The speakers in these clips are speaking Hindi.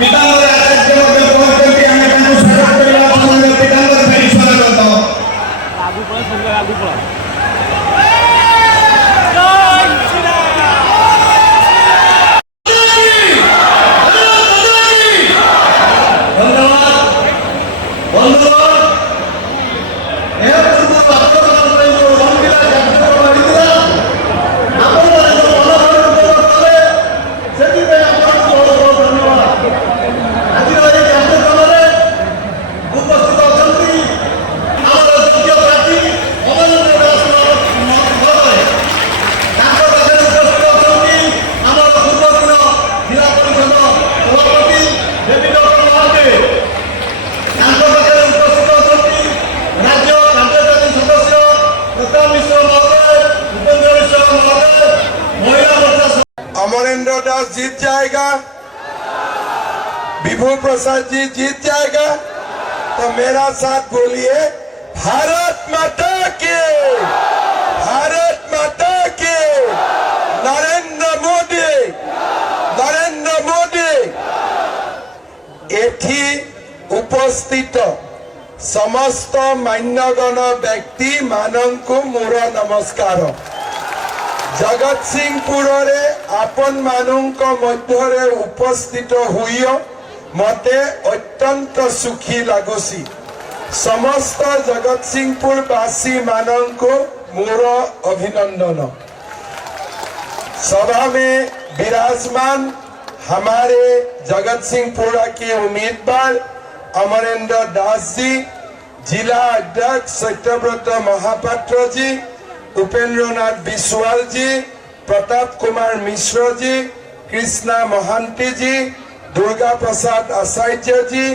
पीताम्बर आचार्य पहुंचते आम स्वागत करवा पीताम्बर भाई स्वागत आगू पड़ा अमरेंद्र दास जीत जाएगा, विभू प्रसाद जी जीत जाएगा। तो मेरा साथ बोलिए भारत माता की, भारत माता की, नरेंद्र मोदी, नरेंद्र मोदी। एठी उपस्थित समस्त मान्यगण व्यक्ति मानंकु मोर नमस्कार। जगत सिंहपुर आपण मानुंक मध्यरे उपस्थित हुई मते अत्यंत सुखी लगुसी। समस्त जगत सिंहपुर वासी मानंको मोर अभिनंदन। सभा में विराजमान हमारे जगत सिंहपुर के उम्मीदवार अमरेंद्र दास जी, जिला अध्यक्ष सत्यव्रत महापात्र जी, उपेंद्रनाथ बिस्वाल जी, प्रताप कुमार मिश्र जी, कृष्णा महांती जी, दुर्गा प्रसाद आचार्य जी,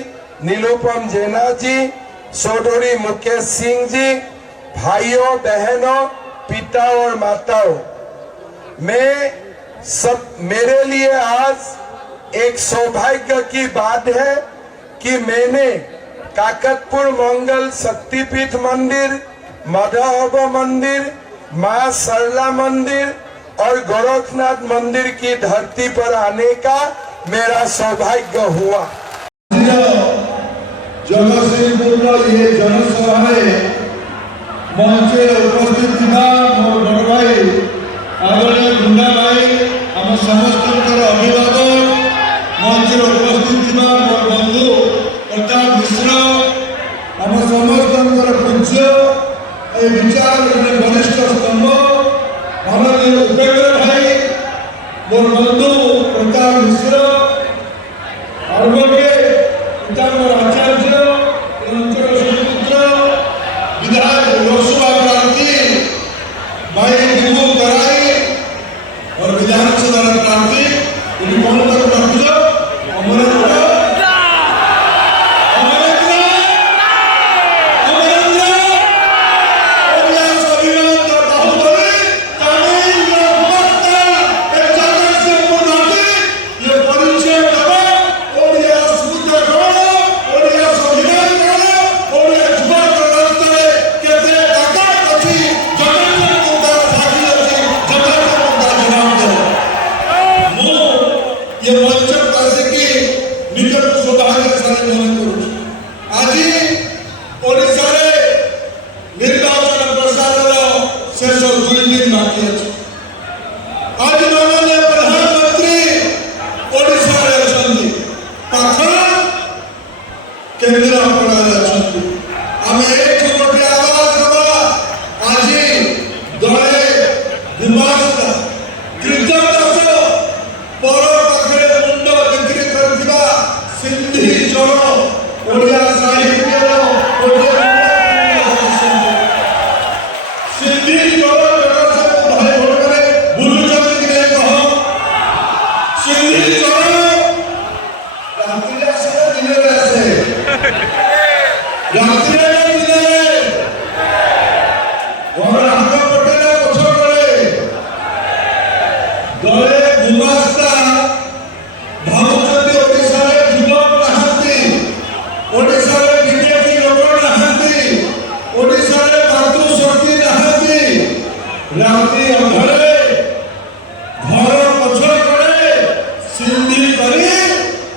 नीलोपम जेना जी, चौधरी मुकेश सिंह जी, भाइयों बहनों, पिता और माताओं, मेरे लिए आज एक सौभाग्य की बात है कि मैंने काकतपुर मंगल शक्तिपीठ मंदिर, मधुहब मंदिर, मां सरला मंदिर और गोरखनाथ मंदिर की धरती पर आने का मेरा सौभाग्य हुआ। जगतसिंहपुर ये जनसभा मंचे उपस्थित मोर बड़ भाई आदरणीय गुंडा भाई आम समस्त अभिवादन, मंच उपस्थित मोर बंधु प्रताप मिश्र, आम समस्त पूज्य विचार वरिष्ठ स्तंभ माननीय उपेंद्र भाई, मोर बंधु प्रताप मिश्र, आचार्य अंचल सुपुत्र विधायक लोकसभा प्रार्थी भाई विभू कराई और विधानसभा प्रार्थी कौन तक रखो अमरेंद्र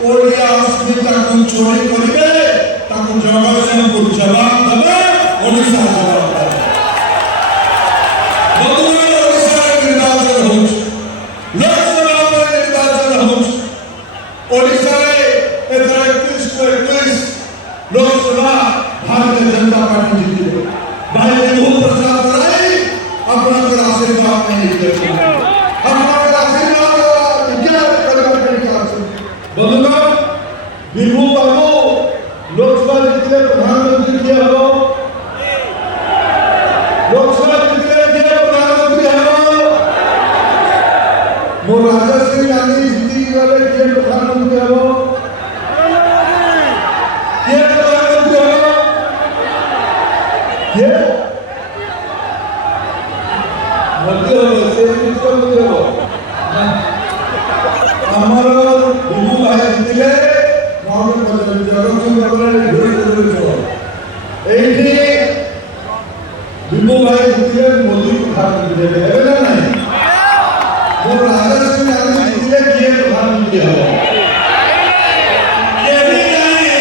ओडिया चोरी करेंगे ताको जगतसिंहपुर जवाब देवे ओडिशा जवाब देवे बदुआ ओडिशा निर्वाचन हो लोकसभा निर्वाचन हो ओडिशा रे एथरा 21 को 21 लोकसभा भारतीय जनता पार्टी जीती भाई बहुत प्रचार कराई अपना पर आशीर्वाद नहीं दिया अपना पर आशीर्वाद क्या परिवर्तन का बदुआ बिरभू बाबू लोकसभा जीतले प्रधानमंत्री किए हो लोकसभा जीतले किए प्रधानमंत्री हो मो राजा सिंह गांधी जीती गले किए प्रधानमंत्री हो किए प्रधानमंत्री हो किए मध्य हो से मुख्यमंत्री हो हमारा बिरभू भाई जीतले बिरभू भाई जीतले मोदी प्रधानमंत्री हेबे ना नहीं वो राजा सिंह गांधी जीतले किए प्रधानमंत्री हो केही नहीं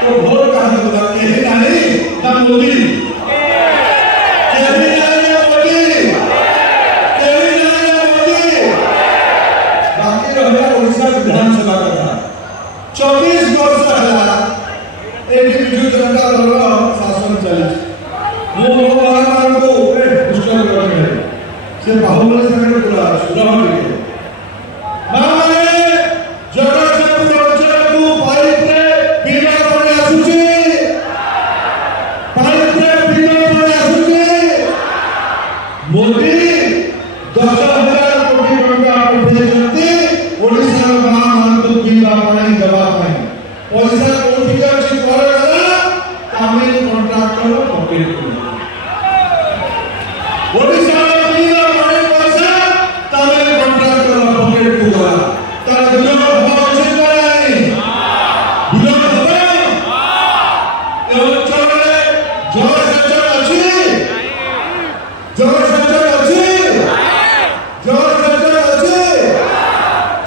तो वोट कहां होगा केही नहीं ना मोदी केही नहीं मोदी बाकी रहा ओडिशा विधानसभा का 24 वर्ष है एटी बिजू जनता दल शासन चली मो महाराज को पुष्कर करने से बाहुबली संगे पूरा सुधार के माने जगतसिंहपुर अंचल को पाइप रे पीना पानी आसुची पाइप रे पीना पानी आसुची मोदी 10,000 कोटी टंका पठेइछन्ती ओडिशा महान को पीना पानी दबा पानी पैसा कोटी का छि करे गला तमिल कॉन्ट्रैक्टर पकेट को ओडिशा पीना पानी पैसा तमिल कॉन्ट्रैक्टर पकेट को गला तार विरोध हो छि नहीं विरोध हो ए अंचल जलसेचन अछि जलसेचन अछि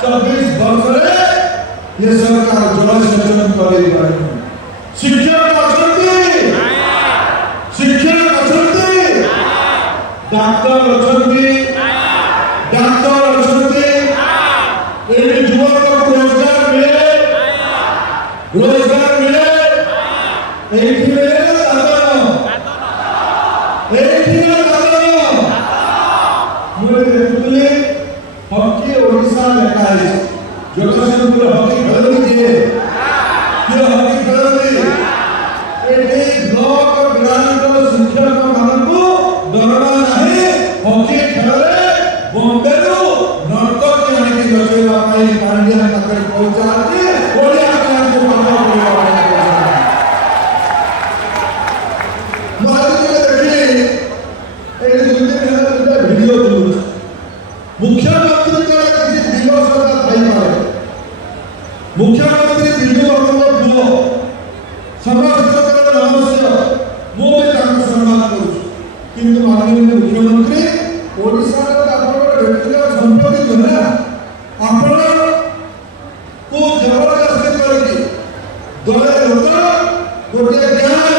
24 वर्ष रे ये सरकार जलसेचन करे पारे शिक्षक अछंती डॉक्टर अछंती ए युवक को रोजगार मिले एठी मिले मुझे देखुले हॉकी ओडिशा लेखा है जगतसिंहपुर हॉकी खेलनी दिए कि हॉकी खेलनी एठी ब्लॉक ग्रांट शिक्षक मानकु दरमा नहीं हॉकी खेले बॉम्बे रो नर्तक यानी कि रचेवा पाई पांड्या तक पहुंचाते ओडिया क्लास को पाठा पढ़ा मुख्यमंत्री का किसी दिवस का भाई मारे मुख्यमंत्री बिरजू बाबू पुओ समस्त नमस्कार मो भी ताको सम्मान करू किंतु माननीय मुख्यमंत्री ओडिशा रे आपण व्यक्तिगत संपत्ति दुनिया आपण को जबरदस्ती करके दले लोक गोटे ज्ञान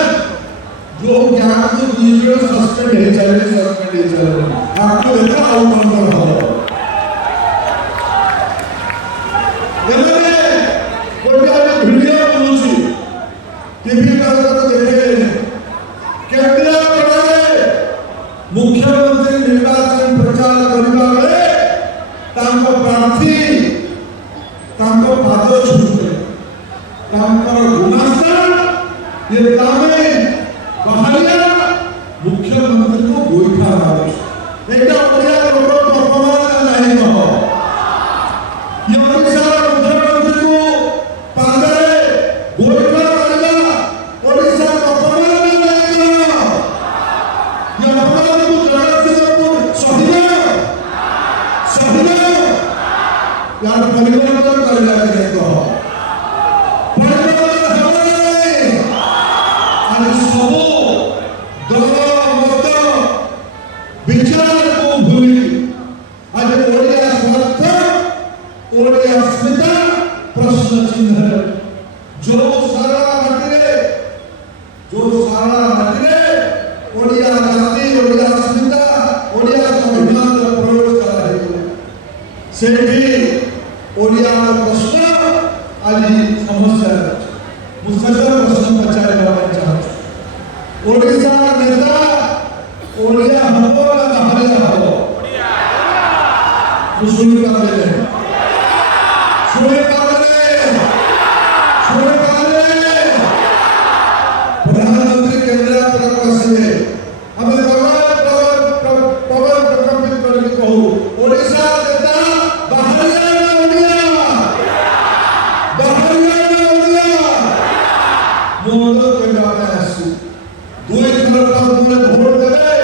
जो ज्ञान को दूसरे सस्पेंड है चले आपको देखा अवमान हो एमने गोटे वीडियो बनउसी टीवी पर देखे केंद्र पड़े मुख्यमंत्री निर्वाचन प्रचार करबा बेले तांको प्रार्थी तांको पाद छुटे तांकर गुणास्तर ये तामे बहालिया मुख्यमंत्री को गोइठा मारे एटा ओडिया लोक परफॉर्मेंस नहीं हो ये ओडिशा मुख्यमंत्री को पादरे गोइठा मारला ओडिशा परफॉर्मेंस नहीं हो ये अपराध को जगतसिंहपुर सहिना यार परिवर्तन करला के तो परिवर्तन हमारे आज सब दल मत विचार को भूल आज ओडिया स्वार्थ ओडिया अस्मिता प्रश्न चिन्ह है। जो सारा हटले ओडिया जाति ओडिया अस्मिता ओडिया संविधान प्रयोग करा सेठी ओडिया प्रश्न आज समस्या मुझसे प्रश्न पचारे चाहते ओडिशा नेता ओडिया हमको ना हमारे हो सुन प्रधानमंत्री केंद्र प्रकाशित हमें पवन प्रकंपित करके कहू ओडिशा नेता बाहर जाना ओडिया मोदो के गाने आसु दुई थर पर तुमने वोट देवे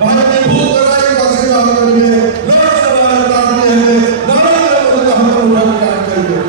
भाई ने भूत कराई कासे बात करिए लोकसभा ताकि है नरेंद्र मोदी का हम उठा के करिए